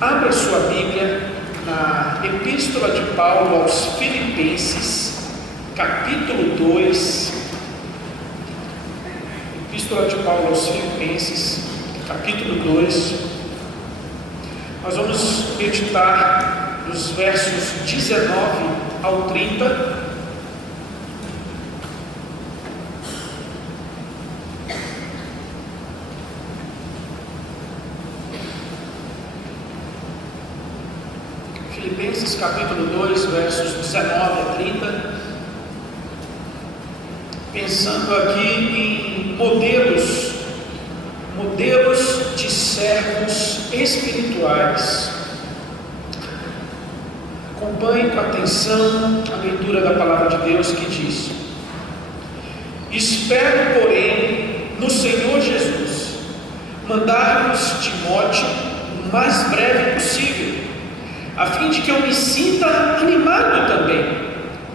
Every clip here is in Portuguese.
Abra sua Bíblia na Epístola de Paulo aos Filipenses, capítulo 2. Epístola de Paulo aos Filipenses, capítulo 2. Nós vamos meditar dos versos 19 ao 30. Filipenses capítulo 2, versos 19 a 30, pensando aqui em modelos de servos espirituais. Acompanhe com atenção a leitura da palavra de Deus, que diz: Espero, porém, no Senhor Jesus, mandar-vos Timóteo o mais breve possível, a fim de que eu me sinta animado também,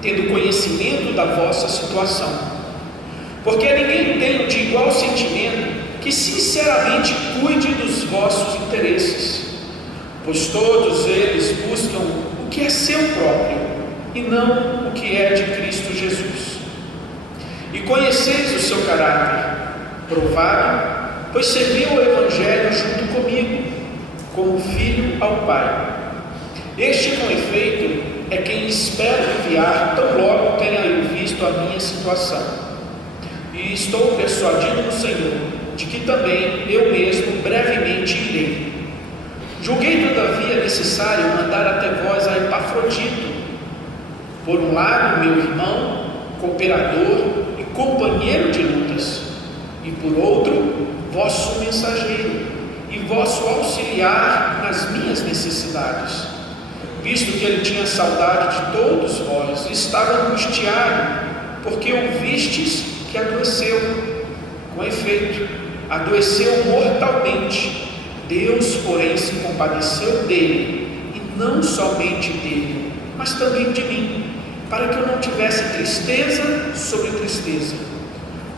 tendo conhecimento da vossa situação. Porque ninguém tem de igual sentimento que sinceramente cuide dos vossos interesses, pois todos eles buscam o que é seu próprio, e não o que é de Cristo Jesus. E conheceis o seu caráter, provado, pois serviu o Evangelho junto comigo, como filho ao Pai. Este, com efeito, é quem espero enviar tão logo tenha eu visto a minha situação. E estou persuadido no Senhor, de que também eu mesmo brevemente irei. Julguei, todavia, necessário mandar até vós a Epafrodito, por um lado, meu irmão, cooperador e companheiro de lutas, e por outro, vosso mensageiro e vosso auxiliar nas minhas necessidades, visto que ele tinha saudade de todos vós e estava angustiado, porque ouvistes que adoeceu. Com efeito, adoeceu mortalmente. Deus, porém, se compadeceu dele, e não somente dele, mas também de mim, para que eu não tivesse tristeza sobre tristeza.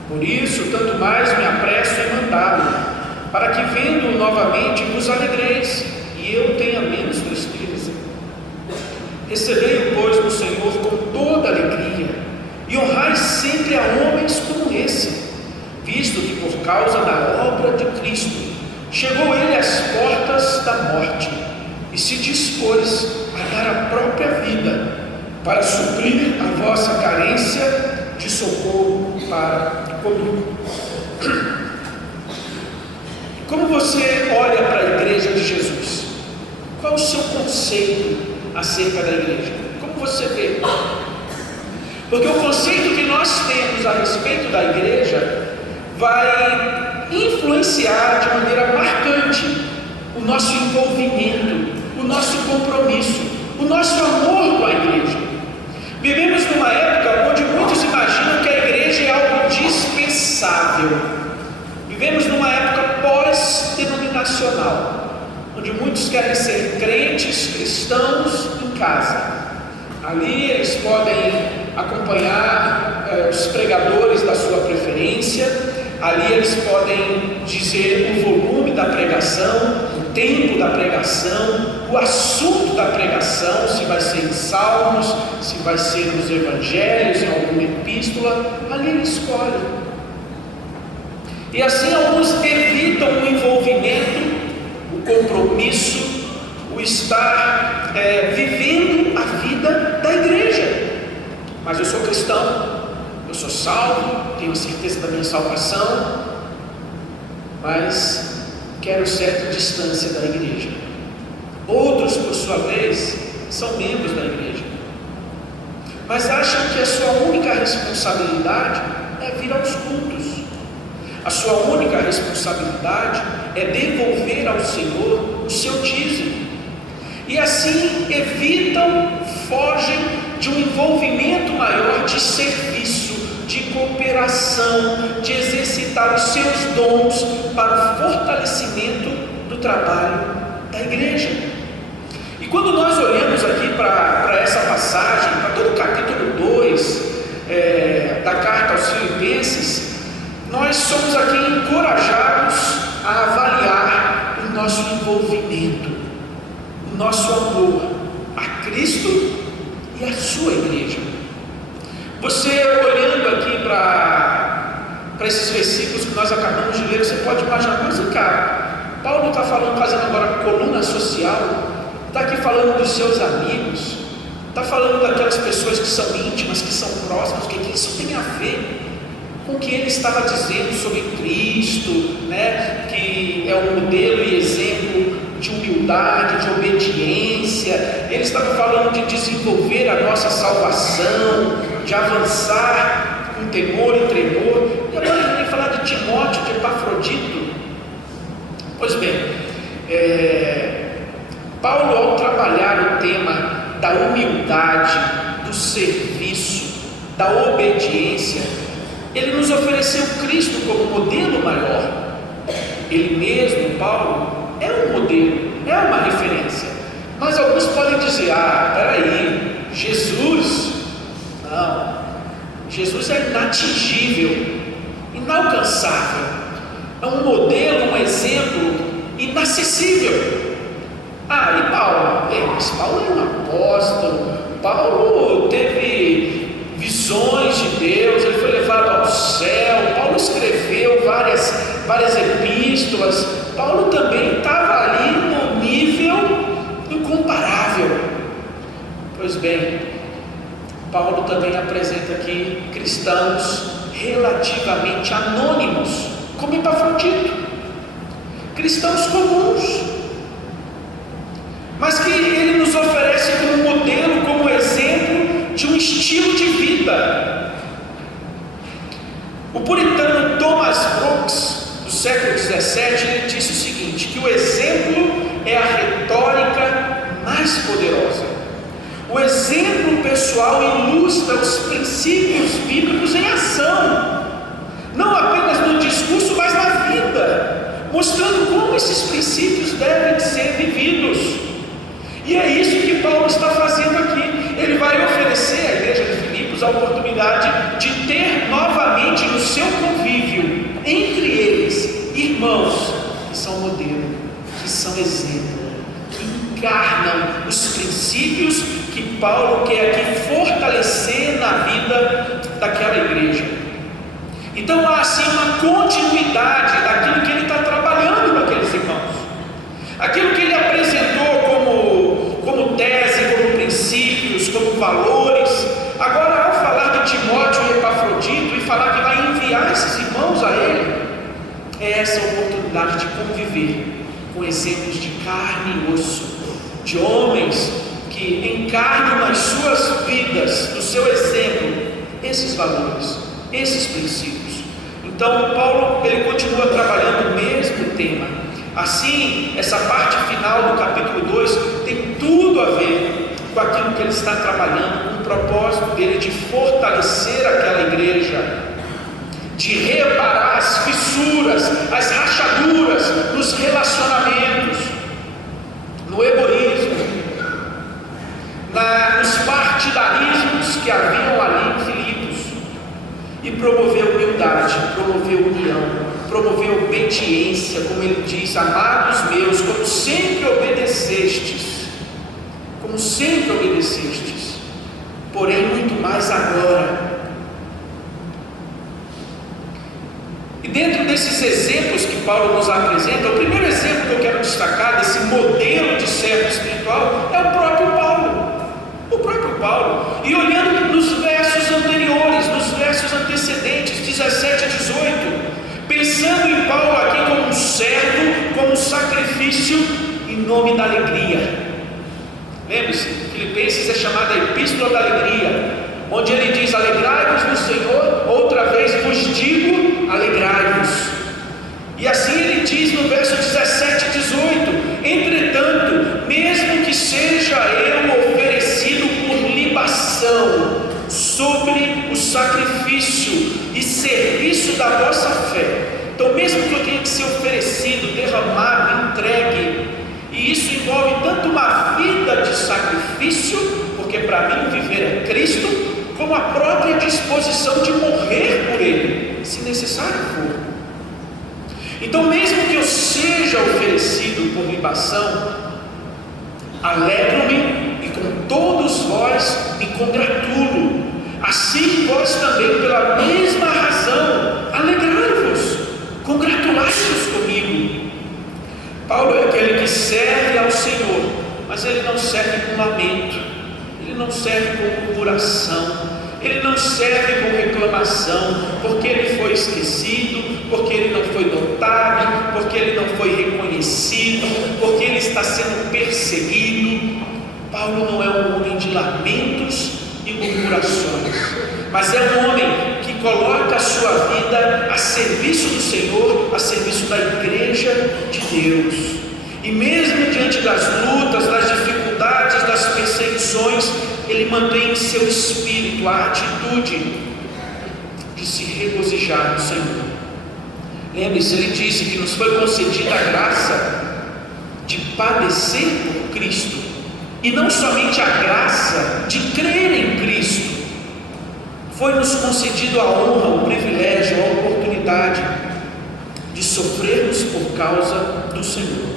Por isso, tanto mais me apresso em mandá-lo, para que, vendo-o novamente, vos alegreis, e eu tenha menos tristeza. Recebei-o, pois, no Senhor com toda alegria, e honrai sempre a homens como esse, visto que por causa da obra de Cristo chegou ele às portas da morte, e se dispôs a dar a própria vida para suprir a vossa carência de socorro para comigo. Como você olha para a igreja de Jesus? Qual o seu conceito acerca da igreja? Como você vê? Porque o conceito que nós temos a respeito da igreja vai influenciar de maneira marcante o nosso envolvimento, o nosso compromisso, o nosso amor com a igreja. Vivemos numa época onde muitos imaginam que a igreja é algo dispensável. Vivemos numa época pós-denominacional, onde muitos querem ser crentes, cristãos em casa. Ali eles podem acompanhar os pregadores da sua preferência, ali eles podem dizer o volume da pregação, o tempo da pregação, o assunto da pregação, se vai ser em salmos, se vai ser nos evangelhos, em alguma epístola, ali eles escolhem. E assim alguns evitam o envolvimento, o compromisso, o estar vivendo a vida da igreja. Mas eu sou cristão, eu sou salvo, tenho certeza da minha salvação, mas quero certa distância da igreja. Outros, por sua vez, são membros da igreja, mas acham que a sua única responsabilidade é vir aos cultos. A sua única responsabilidade é devolver ao Senhor o seu dízimo. E assim evitam, fogem de um envolvimento maior de serviço, de cooperação, de exercitar os seus dons para o fortalecimento do trabalho da igreja. E quando nós olhamos aqui para essa passagem, para todo o capítulo 2 da carta aos Filipenses, nós somos aqui encorajados a avaliar o nosso envolvimento. igreja. Você olhando aqui para esses versículos que nós acabamos de ler, você pode imaginar, mas cara, Paulo está fazendo agora coluna social, está aqui falando dos seus amigos, está falando daquelas pessoas que são íntimas, que são próximas. O que isso tem a ver com o que ele estava dizendo sobre Cristo, né? Que é um modelo e exemplo de humildade, de obediência. Ele estava falando de desenvolver a nossa salvação, de avançar com temor e tremor. E agora ele vem falar de Timóteo, de Epafrodito. Pois bem, Paulo, ao trabalhar o tema da humildade, do serviço, da obediência, ele nos ofereceu Cristo como modelo maior. Ele mesmo, Paulo, é um modelo, é uma referência. Mas alguns podem dizer, peraí, Jesus, não, Jesus é inatingível, inalcançável, é um modelo, um exemplo inacessível. E Paulo? Mas Paulo é um apóstolo, Paulo teve visões de Deus, ele foi levado ao céu, Paulo escreveu várias epístolas, Paulo também estava ali no nível incomparável. Pois bem, Paulo também apresenta aqui cristãos relativamente anônimos, como Epafrodito, cristãos comuns, mas que ele nos oferece como modelo, como exemplo de um estilo de vida. O puritano Thomas Brooks, do século XVII, ele disse o seguinte, que o exemplo é a retórica mais poderosa. O exemplo pessoal ilustra os princípios bíblicos em ação, não apenas no discurso, mas na vida, mostrando como esses princípios devem ser vividos. E é isso que Paulo está fazendo aqui. Ele vai oferecer à igreja de Filipos a oportunidade de ter novamente no seu convívio, entre eles, irmãos que são modelo, que são exemplo, que encarnam os princípios que Paulo quer aqui fortalecer na vida daquela igreja. Então há assim uma continuidade daquilo que ele está trabalhando com aqueles irmãos, aquilo que ele apresentou como tese, como princípios, como valores. Agora, ao falar de Timóteo e Epafrodito e falar que vai enviar esses irmãos a ele, é essa oportunidade de conviver com exemplos de carne e osso, de homens que encarnam nas suas vidas, no seu exemplo, esses valores, esses princípios. Então Paulo, ele continua trabalhando o mesmo tema. Assim, essa parte final do capítulo 2 tem tudo a ver com aquilo que ele está trabalhando, com o propósito dele de fortalecer aquela igreja, de reparar as fissuras, as rachaduras nos relacionamentos, no egoísmo, nos partidarismos que haviam ali em Filipos, e promover humildade, promover união, promover obediência, como ele diz, amados meus, como sempre obedecestes, porém muito mais agora. E dentro desses exemplos que Paulo nos apresenta, o primeiro exemplo que eu quero destacar desse modelo de servo espiritual é o próprio Paulo. E olhando nos versos anteriores, nos versos antecedentes, 17 a 18, pensando em Paulo aqui como um servo, como um sacrifício em nome da alegria. Lembre-se, Filipenses é chamada a Epístola da Alegria, onde ele diz: alegrai-vos no Senhor, outra vez vos digo, alegrai-vos. E assim ele diz no verso 17 e 18: entretanto, mesmo que seja eu oferecido por libação sobre o sacrifício e serviço da vossa fé, então mesmo que eu tenha que ser oferecido, derramado, entregue, e isso envolve tanto uma vida de sacrifício, porque para mim o viver é Cristo, como a própria disposição de morrer por Ele, se necessário for. Então mesmo que eu seja oferecido por libação, alegro-me e com todos vós me congratulo, assim vós também pela mesma razão alegrai-vos, congratulai-vos comigo. Paulo é aquele que serve ao Senhor, mas ele não serve com lamento, ele não serve com murmuração, ele não serve com reclamação, porque ele foi esquecido, porque ele não foi notado, porque ele não foi reconhecido, porque ele está sendo perseguido. Paulo não é um homem de lamentos e murmurações, mas é um homem que coloca a sua vida a serviço do Senhor, a serviço da igreja de Deus. E mesmo diante das lutas, das dificuldades, das perseguições, ele mantém em seu espírito a atitude de se regozijar no Senhor. Lembre-se, ele disse que nos foi concedida a graça de padecer por Cristo, e não somente a graça de crer em Cristo. Foi nos concedido a honra, o privilégio, a oportunidade de sofrermos por causa do Senhor.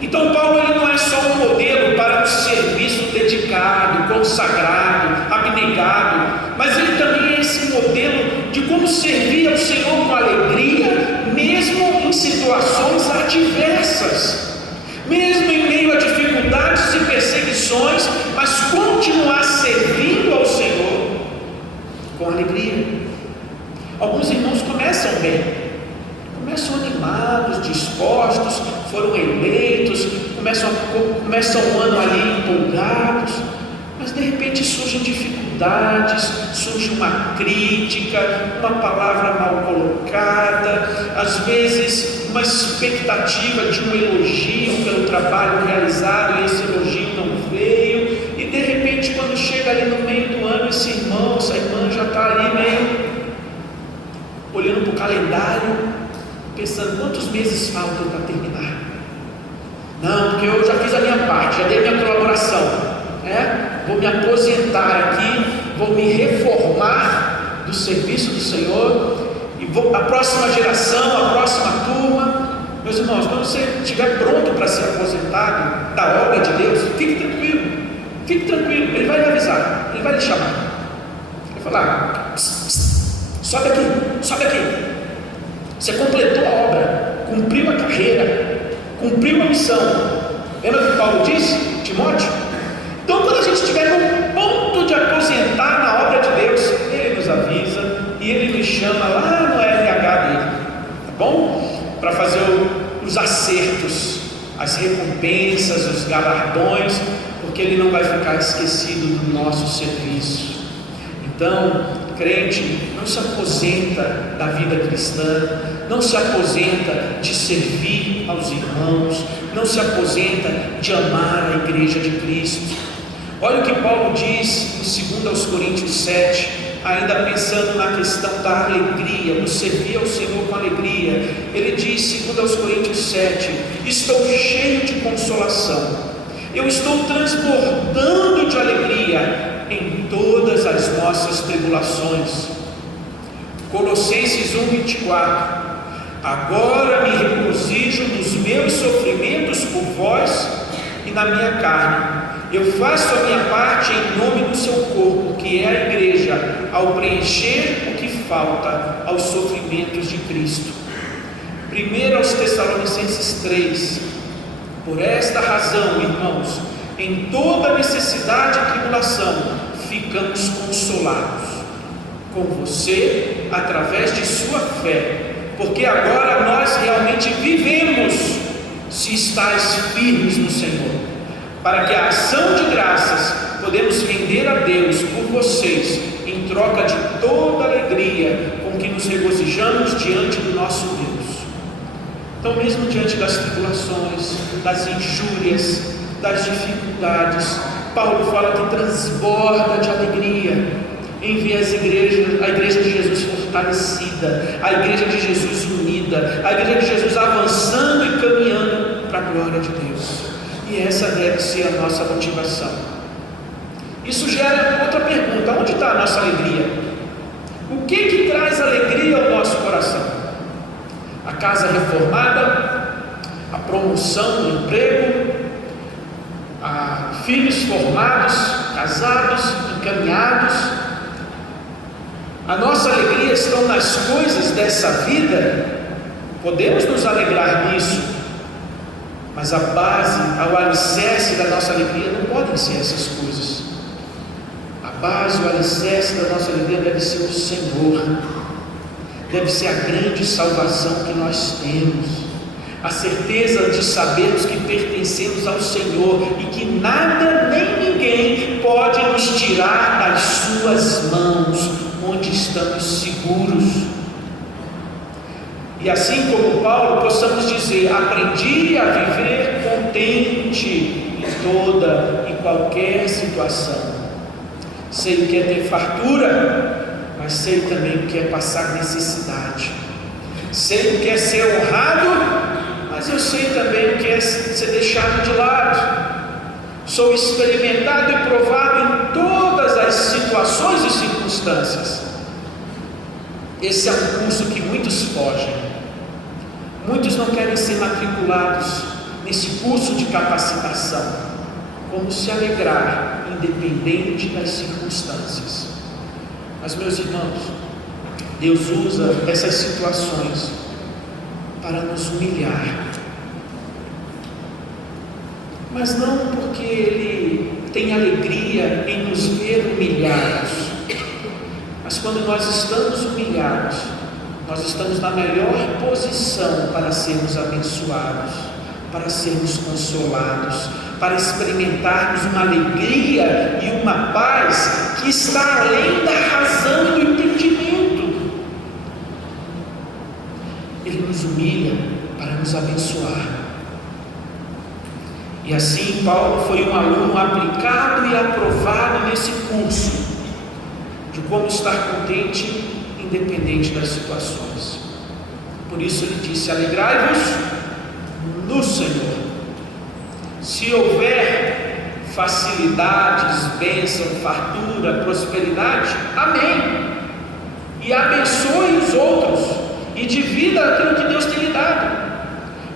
Então Paulo ele não é só um modelo para um serviço dedicado, consagrado, abnegado, mas ele também é esse modelo de como servir ao Senhor com alegria, mesmo em situações adversas, mesmo em meio a dificuldades e perseguições, mas continuar servindo ao Senhor com alegria. Alguns irmãos começam bem, começam animados, dispostos, foram eleitos, começam o ano ali empolgados, mas de repente surgem dificuldades, surge uma crítica, uma palavra mal colocada, às vezes uma expectativa de um elogio pelo trabalho realizado, e esse elogio não veio, e de repente quando chega ali no meio do ano, esse irmão, essa irmã já está ali meio olhando para o calendário, pensando quantos meses faltam para terminar. Não, porque eu já fiz a minha parte, já dei a minha colaboração, vou me aposentar aqui, vou me reformar do serviço do Senhor, e vou a próxima geração, a próxima turma. Meus irmãos, quando você estiver pronto para ser aposentado da obra de Deus, fique tranquilo, ele vai lhe avisar, ele vai lhe chamar, ele vai falar: sobe aqui. Você completou a obra, cumpriu a carreira, cumpriu a missão. Lembra que Paulo disse, Timóteo? Então, quando a gente estiver no ponto de aposentar na obra de Deus, ele nos avisa e ele nos chama lá no RH dele, tá bom? Para fazer os acertos, as recompensas, os galardões, porque ele não vai ficar esquecido do nosso serviço. Então, crente, não se aposenta da vida cristã, não se aposenta de servir aos irmãos, não se aposenta de amar a igreja de Cristo. Olha o que Paulo diz em 2 Coríntios 7, ainda pensando na questão da alegria, no servir ao Senhor com alegria. Ele diz, 2 Coríntios 7, estou cheio de consolação, eu estou transbordando de alegria em todas as nossas tribulações. Colossenses 1:24, agora me regozijo nos meus sofrimentos por vós e na minha carne. Eu faço a minha parte em nome do seu corpo, que é a igreja, ao preencher o que falta aos sofrimentos de Cristo. 1 aos Tessalonicenses 3, por esta razão, irmãos, em toda necessidade e tribulação, ficamos consolados com você, através de sua fé, porque agora nós realmente vivemos, se estáis firmes no Senhor, para que a ação de graças podemos render a Deus por vocês, em troca de toda alegria com que nos regozijamos diante do nosso Deus. Então, mesmo diante das tribulações, das injúrias, das dificuldades, Paulo fala que transborda de alegria em ver a igreja de Jesus fortalecida, a igreja de Jesus unida, a igreja de Jesus avançando e caminhando para a glória de Deus. E essa deve ser a nossa motivação. Isso gera outra pergunta: onde está a nossa alegria? O que traz alegria ao nosso coração? A casa reformada, a promoção no emprego, filhos formados, casados, encaminhados. A nossa alegria está nas coisas dessa vida. Podemos nos alegrar nisso, mas a base, o alicerce da nossa alegria não podem ser essas coisas. A base, o alicerce da nossa alegria deve ser o Senhor, deve ser a grande salvação que nós temos, a certeza de sabermos que pertencemos ao Senhor e que nada nem ninguém pode nos tirar das suas mãos, onde estamos seguros. E assim como Paulo, possamos dizer: aprendi a viver contente em toda e qualquer situação. Sei o que é ter fartura, mas sei também o que é passar necessidade. Sei o que é ser honrado, mas eu sei também o que é ser deixado de lado. Sou experimentado e provado em todas as situações e circunstâncias. Esse é um curso que muitos fogem. Muitos não querem ser matriculados nesse curso de capacitação. Como se alegrar, independente das circunstâncias. Mas, meus irmãos, Deus usa essas situações para nos humilhar, mas não porque Ele tem alegria em nos ver humilhados, mas quando nós estamos humilhados, nós estamos na melhor posição para sermos abençoados, para sermos consolados, para experimentarmos uma alegria e uma paz que está além da razão e do entendimento. Ele nos humilha para nos abençoar. E assim Paulo foi um aluno aplicado e aprovado nesse curso de como estar contente independente das situações. Por isso ele disse: alegrai-vos no Senhor. Se houver facilidades, bênção, fartura, prosperidade, amém, e abençoe os outros e divida aquilo que Deus tem lhe dado.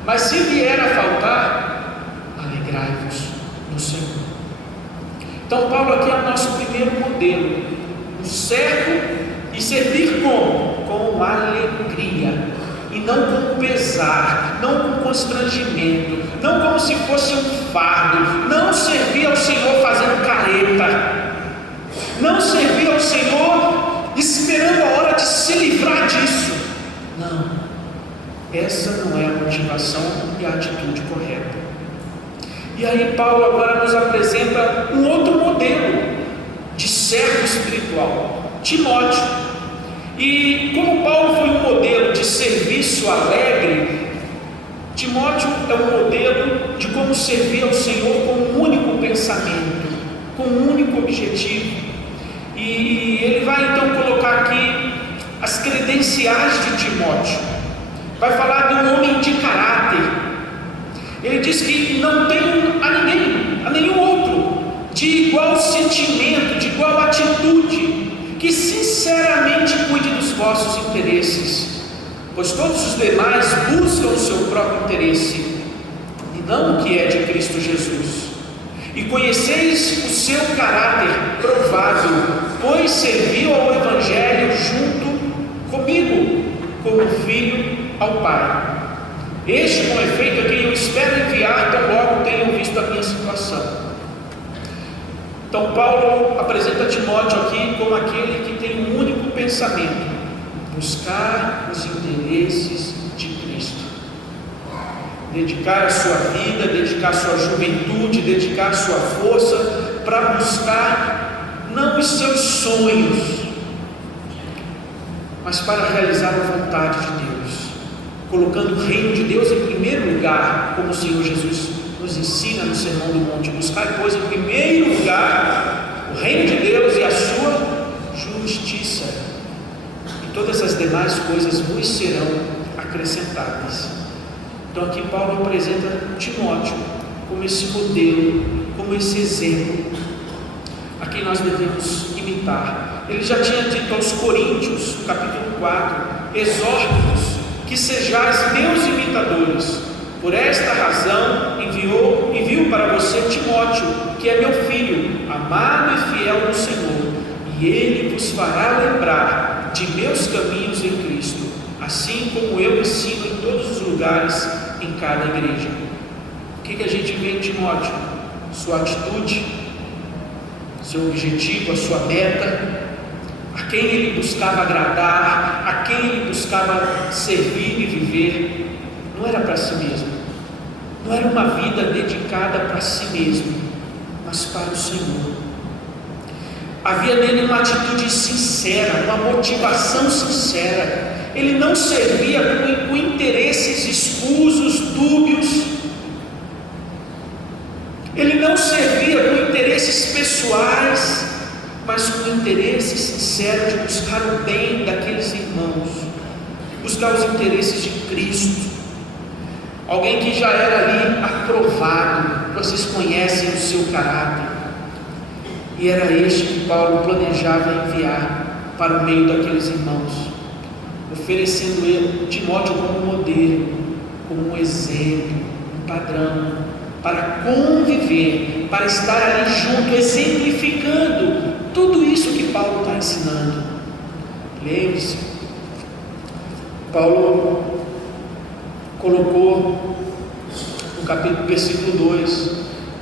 Mas se vier a faltar, alegrai-vos no Senhor. Então Paulo aqui é o nosso primeiro modelo: o servo e servir como? Com alegria, e não com pesar, não com constrangimento, não como se fosse um fardo. Não servir ao Senhor fazendo careta, não servir ao Senhor esperando a hora de se livrar disso. Não, essa não é a motivação e a atitude correta. E aí Paulo agora nos apresenta um outro modelo de servo espiritual, Timóteo. E como Paulo foi um modelo de serviço alegre, Timóteo é um modelo de como servir ao Senhor com um único pensamento, com um único objetivo. E ele vai então colocar aqui as credenciais de Timóteo. Vai falar de um homem de caráter. Ele diz que não tem a nenhum outro de igual sentimento, de igual atitude, que sinceramente cuide dos vossos interesses, pois todos os demais buscam o seu próprio interesse, e não o que é de Cristo Jesus. E conheceis o seu caráter provado, pois serviu ao Evangelho junto comigo, como filho ao Pai. Este, com efeito, é quem eu espero enviar, tão logo tenham visto a minha situação. Então Paulo apresenta Timóteo aqui como aquele que tem um único pensamento: buscar os interesses de Cristo, dedicar a sua vida, dedicar a sua juventude, dedicar a sua força para buscar não os seus sonhos, mas para realizar a vontade de Deus, colocando o reino de Deus em primeiro lugar, como o Senhor Jesus nos ensina no Sermão do Monte: buscar, pois, em primeiro lugar o reino de Deus e a sua justiça, e todas as demais coisas vos serão acrescentadas. Então aqui Paulo apresenta Timóteo como esse modelo, como esse exemplo a quem nós devemos imitar. Ele já tinha dito aos Coríntios, no capítulo 4: exorto-vos que sejais meus imitadores, Por esta razão envio para você Timóteo, que é meu filho, amado e fiel no Senhor, e ele vos fará lembrar de meus caminhos em Cristo, assim como eu ensino em todos os lugares, em cada igreja. O que a gente vê em Timóteo? Sua atitude, seu objetivo, a sua meta, a quem ele buscava agradar, a quem ele buscava servir e viver, não era para si mesmo, não era uma vida dedicada para si mesmo, mas para o Senhor. Havia nele uma atitude sincera, uma motivação sincera. Ele não servia com interesses escusos, dúbios. Ele não servia com interesses pessoais, mas com interesse sincero de buscar o bem daqueles irmãos, buscar os interesses de Cristo. Alguém que já era ali aprovado, vocês conhecem o seu caráter, e era este que Paulo planejava enviar para o meio daqueles irmãos, oferecendo ele, Timóteo, como modelo, como um exemplo, um padrão, para conviver, para estar ali junto, exemplificando tudo isso que Paulo está ensinando. Lembre-se, Paulo colocou no capítulo, versículo 2: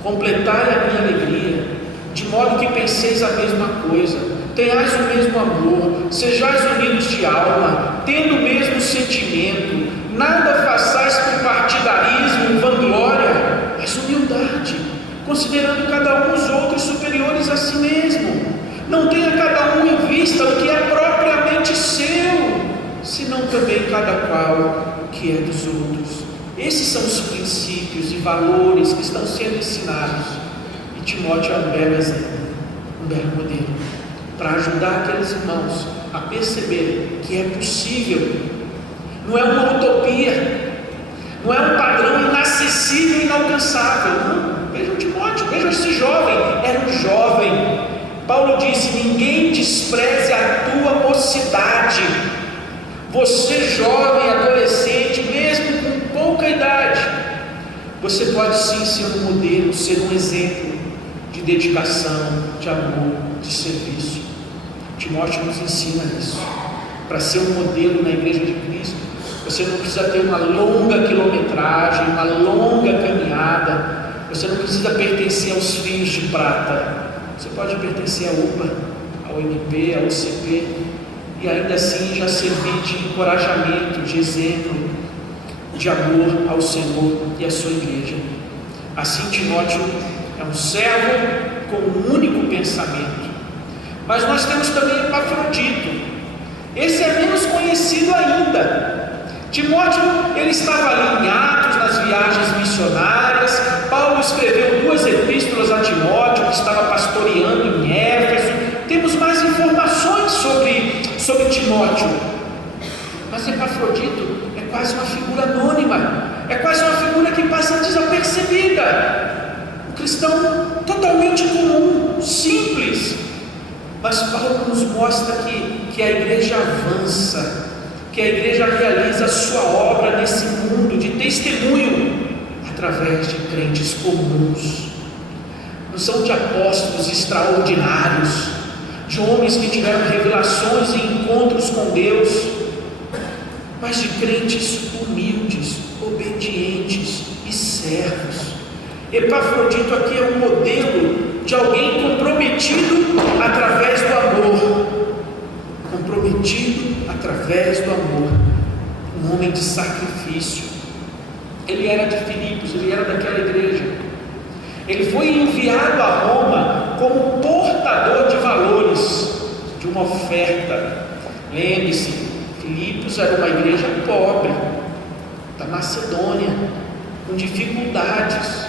completai a minha alegria, de modo que penseis a mesma coisa, tenhais o mesmo amor, sejais unidos de alma, tendo o mesmo sentimento, nada façais por partidarismo, vanglória, mas humildade, considerando cada um os outros superiores a si mesmo. Não tenha cada um em vista o que é propriamente seu, senão também cada qual o que é dos outros. Esses são os princípios e valores que estão sendo ensinados, e Timóteo é um belo exemplo, um belo modelo, para ajudar aqueles irmãos a perceber que é possível. Não é uma utopia, não é um padrão inacessível e inalcançável. Não, vejam Timóteo, vejam esse jovem, era um jovem. Paulo disse: ninguém despreze a tua mocidade. Você jovem, adolescente, mesmo com pouca idade, você pode sim ser um modelo, ser um exemplo de dedicação, de amor, de serviço. Timóteo nos ensina isso. Para ser um modelo na igreja de Cristo, você não precisa ter uma longa quilometragem, uma longa caminhada, você não precisa pertencer aos fios de prata. Você pode pertencer à UPA, ao MP, ao UCP, e ainda assim já servir de encorajamento, de exemplo, de amor ao Senhor e à sua igreja. Assim Timóteo é um servo com um único pensamento. Mas nós temos também Epafrodito. Esse é menos conhecido ainda. Timóteo, ele estava ali em Atos, nas viagens missionárias. Paulo escreveu 2 epístolas a Timóteo, que estava pastoreando em Éfeso. Temos mais informações sobre Timóteo. Mas Epafrodito é quase uma figura anônima, é quase uma figura que passa desapercebida. Um cristão totalmente comum, simples. Mas Paulo nos mostra que a igreja avança, que a igreja realiza a sua obra nesse mundo de testemunho através de crentes comuns. Não são de apóstolos extraordinários, de homens que tiveram revelações e encontros com Deus, mas de crentes humildes, obedientes e servos. Epafrodito aqui é um modelo de alguém comprometido através do amor. Comprometido através do amor. Um homem de sacrifício. Ele era de Filipos, ele era daquela igreja. Ele foi enviado a Roma como portador de valores, de uma oferta. Lembre-se, Filipos era uma igreja pobre, da Macedônia, com dificuldades.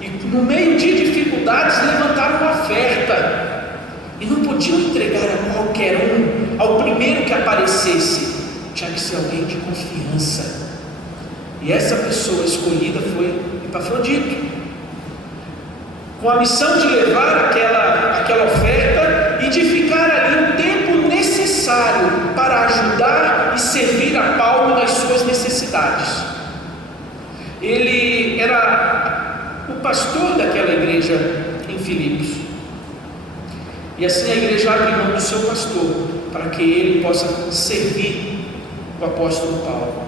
E no meio de dificuldades levantaram uma oferta, e não podiam entregar a qualquer um, ao primeiro que aparecesse. Tinha que ser alguém de confiança, e essa pessoa escolhida foi Epafrodito, com a missão de levar aquela oferta e de ficar ali o tempo necessário para ajudar e servir a Paulo nas suas necessidades. Ele era o pastor daquela igreja em Filipos. E assim a igreja abre mão do seu pastor, para que ele possa servir o apóstolo Paulo.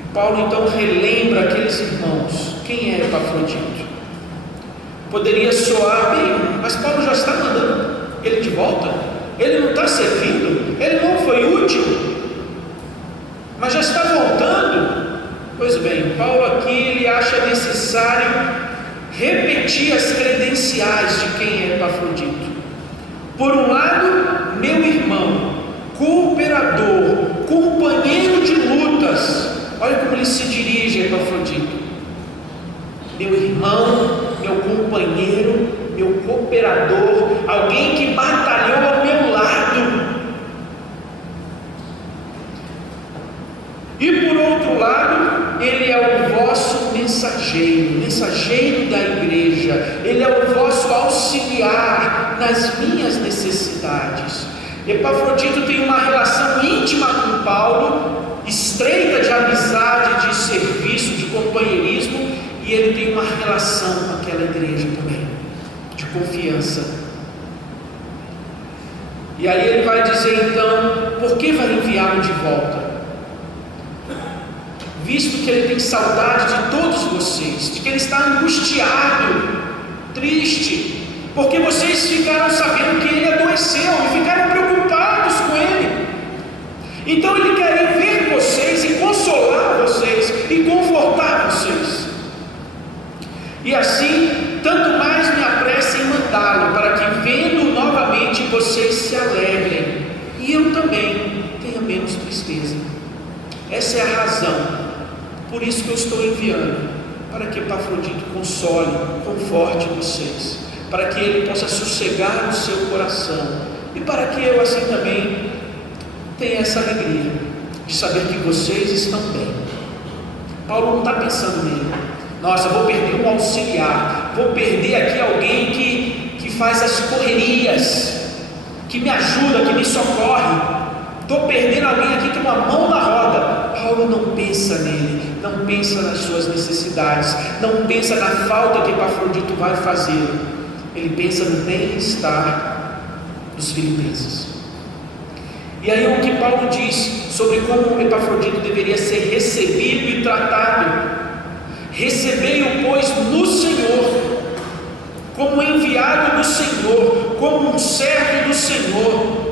E Paulo então relembra aqueles irmãos. Quem é Epafrodito? Poderia soar bem, mas Paulo já está mandando ele de volta. Ele não está servindo, ele não foi útil, mas já está voltando. Pois bem, Paulo aqui ele acha necessário repetir as credenciais de quem é Epafrodito. Por um lado, meu irmão, cooperador, companheiro de lutas. Olha como ele se dirige a Epafrodito: meu irmão, meu companheiro, meu cooperador, alguém que batalhou ao meu lado. E por outro lado, ele é o vosso mensageiro da igreja, ele é o vosso auxiliar nas minhas necessidades. Epafrodito tem uma relação íntima com Paulo, estreita de amizade, de serviço, de companheirismo, e ele tem uma relação com aquela igreja também, de confiança. E aí ele vai dizer então, por que vai enviá-lo de volta? Visto que ele tem saudade de todos vocês, de que ele está angustiado, triste, porque vocês ficaram sabendo que ele adoeceu e ficaram preocupados com ele. Então ele quer ver vocês e consolar vocês e confortar vocês. E assim, tanto mais me apressa em mandá-lo, para que vendo novamente vocês se alegrem, e eu também tenha menos tristeza. Essa é a razão, por isso que eu estou enviando, para que Epafrodito console, conforte vocês, para que ele possa sossegar o seu coração, e para que eu assim também tenha essa alegria, de saber que vocês estão bem. Paulo não está pensando nele. Nossa, vou perder um auxiliar, vou perder aqui alguém que faz as correrias, que me ajuda, que me socorre. Estou perdendo alguém aqui que tem uma mão na roda. Paulo não pensa nele, não pensa nas suas necessidades, não pensa na falta que Epafrodito vai fazer. Ele pensa no bem-estar dos filipenses. E aí o que Paulo diz sobre como Epafrodito deveria ser recebido e tratado: recebei-o, pois, no Senhor, como enviado do Senhor, como um servo do Senhor.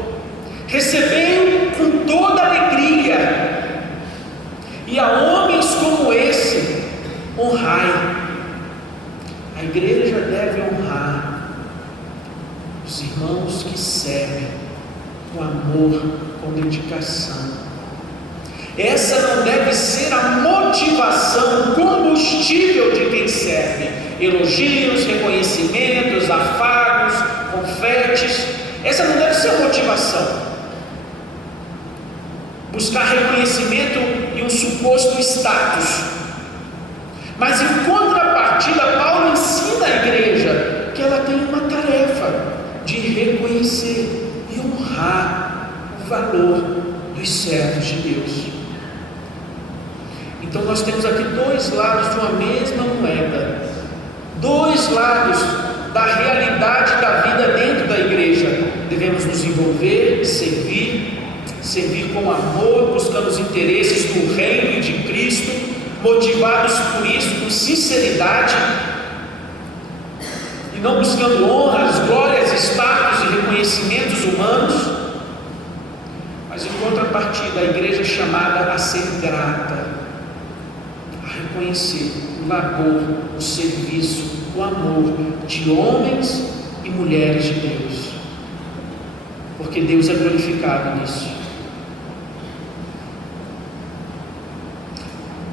Recebei-o com toda alegria, e a homens como esse honrai. A igreja deve honrar os irmãos que servem com amor, com dedicação. Essa não deve ser a motivação, o combustível de quem serve. Elogios, reconhecimentos, afagos, confetes. Essa não deve ser a motivação. Buscar reconhecimento e um suposto status. Mas em contrapartida, Paulo ensina a igreja que ela tem uma tarefa de reconhecer e honrar o valor dos servos de Deus. Então nós temos aqui dois lados de uma mesma moeda, dois lados da realidade da vida dentro da igreja. Devemos nos envolver, servir com amor, buscando os interesses do reino e de Cristo, motivados por isso, com sinceridade, e não buscando honras, glórias, status e reconhecimentos humanos. Mas em contrapartida, a igreja é chamada a ser grata, reconhecer o labor, o serviço, o amor de homens e mulheres de Deus, porque Deus é glorificado nisso.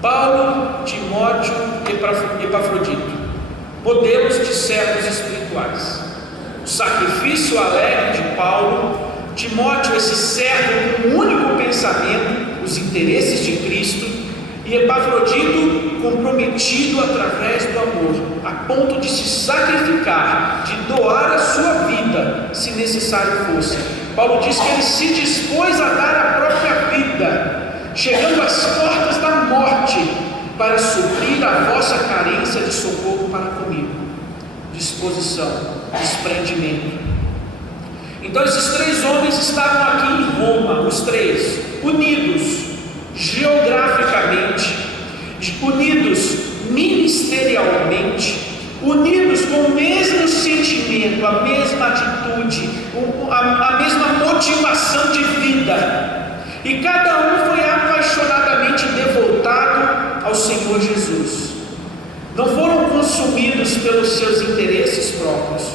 Paulo, Timóteo e Epafrodito, modelos de servos espirituais. O sacrifício alegre de Paulo, Timóteo, esse servo com um único pensamento, os interesses de Cristo, e Epafrodito comprometido através do amor, a ponto de se sacrificar, de doar a sua vida, se necessário fosse. Paulo diz que ele se dispôs a dar a própria vida, chegando às portas da morte, para suprir a vossa carência de socorro para comigo, disposição, desprendimento. Então esses 3 homens estavam aqui em Roma, os 3, unidos geograficamente, unidos ministerialmente, unidos com o mesmo sentimento, a mesma atitude, a mesma motivação de vida, e cada um foi apaixonadamente devotado ao Senhor Jesus. Não foram consumidos pelos seus interesses próprios,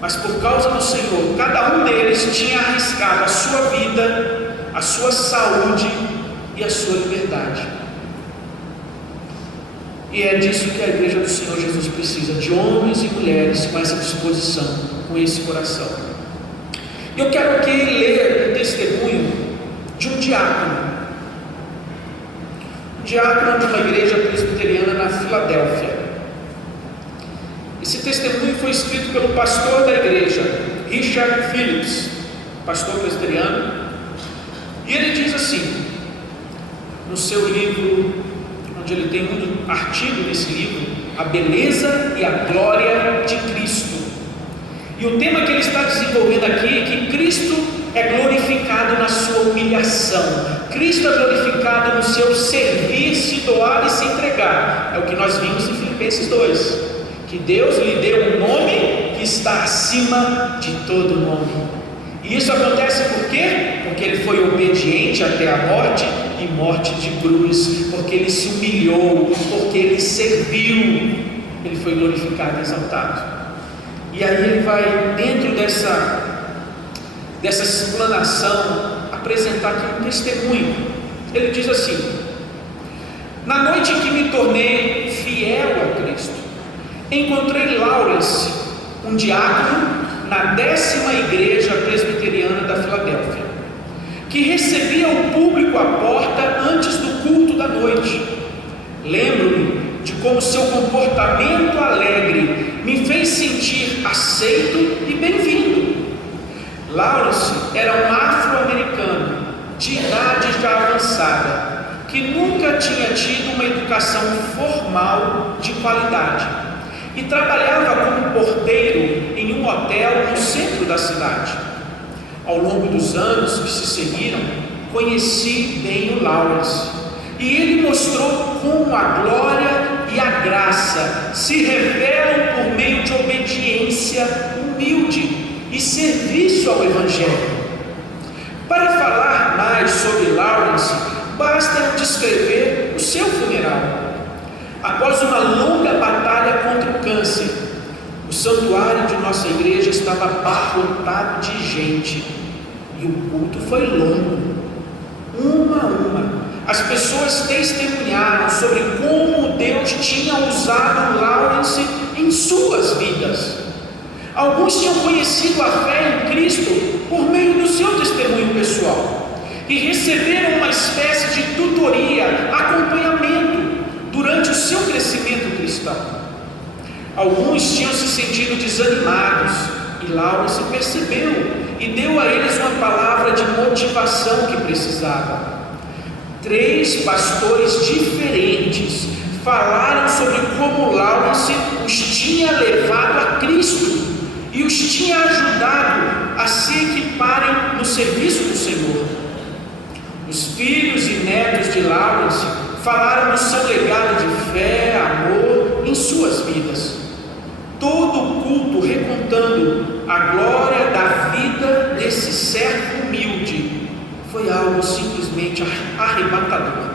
mas por causa do Senhor. Cada um deles tinha arriscado a sua vida, a sua saúde e a sua liberdade. E é disso que a igreja do Senhor Jesus precisa, de homens e mulheres com essa disposição, com esse coração. Eu quero aqui ler o testemunho de um diácono de uma igreja presbiteriana na Filadélfia. Esse testemunho foi escrito pelo pastor da igreja, Richard Phillips, pastor presbiteriano, e ele diz assim, no seu livro, onde ele tem um artigo nesse livro, A Beleza e a Glória de Cristo. E o tema que ele está desenvolvendo aqui é que Cristo é glorificado na sua humilhação, Cristo é glorificado no seu servir, se doar e se entregar. É o que nós vimos em Filipenses 2, que Deus lhe deu um nome que está acima de todo nome. E isso acontece por quê? Porque ele foi obediente até a morte, e morte de cruz, porque ele se humilhou, porque ele serviu, ele foi glorificado e exaltado. E aí ele vai, dentro dessa explanação, apresentar aqui um testemunho. Ele diz assim: na noite em que me tornei fiel a Cristo, encontrei Lawrence, um diácono na 10ª igreja presbiteriana da Filadélfia, que recebia o público à porta antes do culto da noite. Lembro-me de como seu comportamento alegre me fez sentir aceito e bem-vindo. Lawrence era um afro-americano de idade já avançada, que nunca tinha tido uma educação formal de qualidade, e trabalhava como porteiro em um hotel no centro da cidade. Ao longo dos anos que se seguiram, conheci bem o Lawrence, e ele mostrou como a glória e a graça se revelam por meio de obediência humilde e serviço ao Evangelho. Para falar mais sobre Lawrence, basta eu descrever o seu funeral. Após uma longa batalha contra o câncer, o santuário de nossa igreja estava abarrotado de gente, e o culto foi longo. Uma a uma, as pessoas testemunharam sobre como Deus tinha usado Lawrence em suas vidas. Alguns tinham conhecido a fé em Cristo por meio do seu testemunho pessoal, e receberam uma espécie de tutoria, acompanhamento durante o seu crescimento cristão. Alguns tinham se sentido desanimados, e Lawrence percebeu e deu a eles uma palavra de motivação que precisavam. 3 pastores diferentes falaram sobre como Lawrence os tinha levado a Cristo e os tinha ajudado a se equiparem no serviço do Senhor. Os filhos e netos de Lawrence falaram do seu legado de fé, amor em suas vidas. Todo o culto recontando a glória da vida desse servo humilde foi algo simplesmente arrebatador.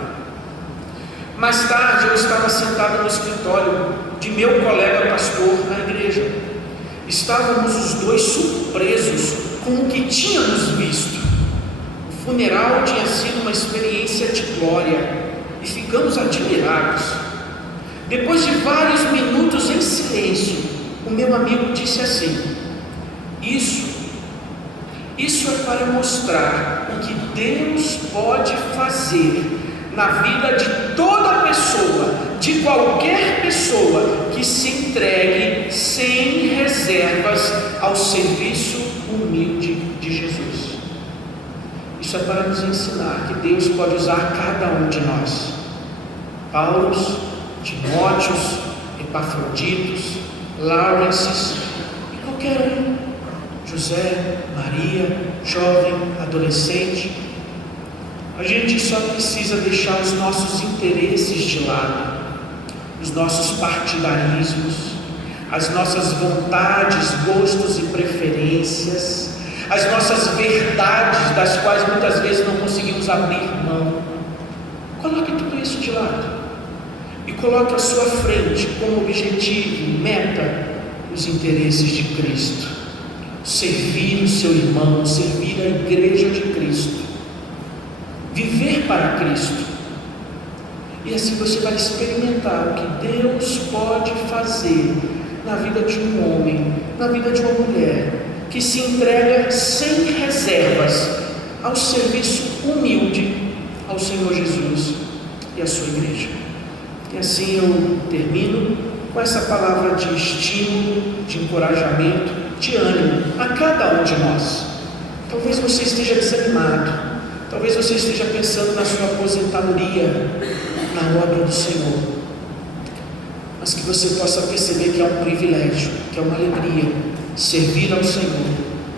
Mais tarde eu estava sentado no escritório de meu colega pastor na igreja. Estávamos os 2 surpresos com o que tínhamos visto. O funeral tinha sido uma experiência de glória e ficamos admirados. Depois de vários minutos em silêncio, o meu amigo disse assim: Isso é para mostrar o que Deus pode fazer na vida de toda pessoa, de qualquer pessoa que se entregue sem reservas ao serviço humilde de Jesus. Isso é para nos ensinar que Deus pode usar cada um de nós. Paulos, Timóteos, Epafroditos, Lawrences e qualquer um. José, Maria, jovem, adolescente. A gente só precisa deixar os nossos interesses de lado, os nossos partidarismos, as nossas vontades, gostos e preferências, as nossas verdades, das quais muitas vezes não conseguimos abrir mão. Coloque tudo isso de lado e coloque à sua frente como objetivo, meta, os interesses de Cristo. Servir o seu irmão, servir a igreja de Cristo, viver para Cristo. E assim você vai experimentar o que Deus pode fazer na vida de um homem, na vida de uma mulher, que se entrega sem reservas ao serviço humilde ao Senhor Jesus e à sua igreja. E assim eu termino com essa palavra de estímulo, de encorajamento, de ânimo a cada um de nós. Talvez você esteja desanimado, talvez você esteja pensando na sua aposentadoria na obra do Senhor, mas que você possa perceber que é um privilégio, que é uma alegria servir ao Senhor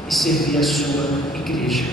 e servir a sua igreja.